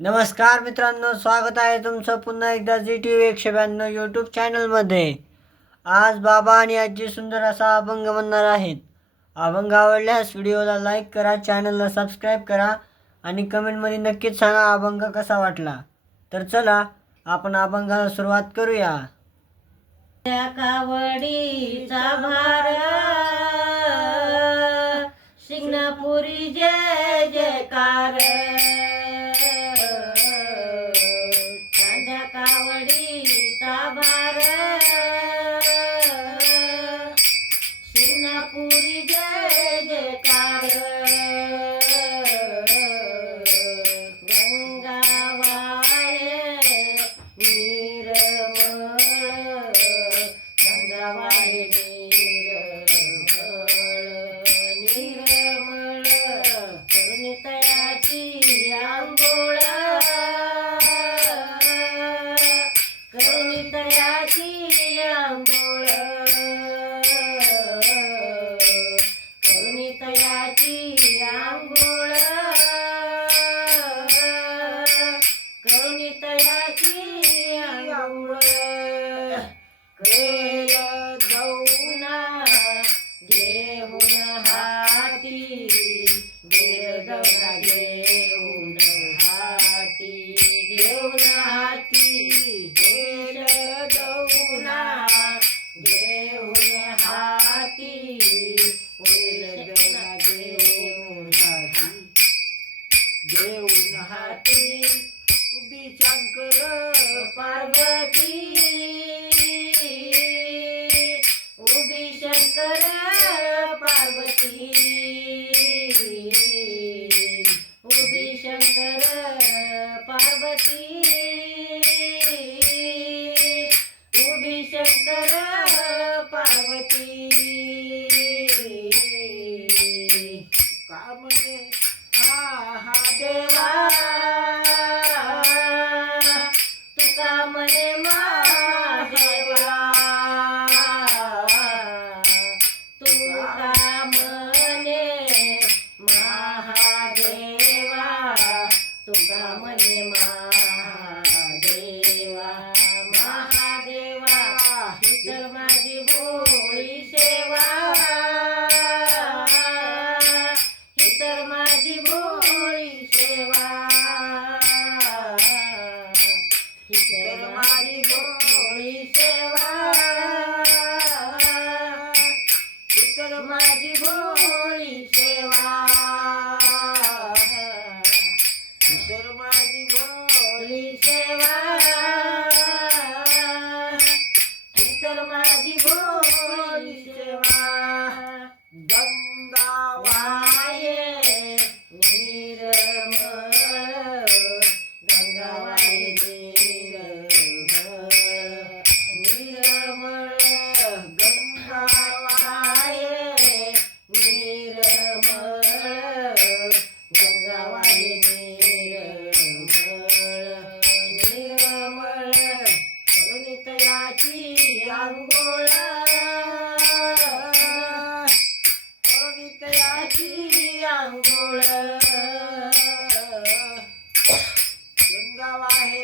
नमस्कार मित्रांनो, स्वागत आहे तुमचं पुन्हा एकदा ZTV 192 यूट्यूब चॅनलमध्ये. आज बाबा आणि आजी सुंदर असा अभंग म्हणणार आहेत. अभंग आवडल्यास व्हिडिओला लाईक करा, चॅनलला सबस्क्राईब करा आणि कमेंटमध्ये नक्कीच सांगा अभंग कसा वाटला. तर चला आपण अभंगाला सुरुवात करूया. त्या कावडीचा भार शिंगणापुरी जय जयकार. कांद्या कावडीचा भार शिंगणापुरी जय जयकार. गंगा वाहे निर्मळ, गंगा वाहे निर्मळ, निर्मळ करुणी तयाची आंघोळ, करुणी तयाची आंघोळ, करुणी तयाची आंघोळ, करुणी तयाची आंघोळ. केल दौना घेऊन हाती, गेल दौना घेऊन हाती, घेऊन हाती, गेल दौना घेऊन हाती, गेल दौना घेऊन हाती, घेऊन हाती. उभी शंकर पार्वती, उभी शंकर पार्वती, उभी शंकर पार्वती, उभी शंकर पार्वती. का म्हणे हा देवा, तुका म्हणे महादेवा, तुका म्हणे महादेवा, तुका म्हणे महादेवा, महादेवा ही तर माझी भोळी सेवा, ही तर माझी भोळी सेवा, ही तर माझी भोळी सेवा, ही तर माझी भोळी सेवा, ही तर माझी भोळी सेवा, ही तर माझी भोळी सेवा. गंगा वाहे निर्मळ, गंगा वाहे निर्मळ, निर्मळ गंगा वाहे निर्मळ, गंगा वाहे निर्मळ, निर्मळ करुणी तयाची आंघोळ, करुणी तयाची आंघोळ, गंगा वाहे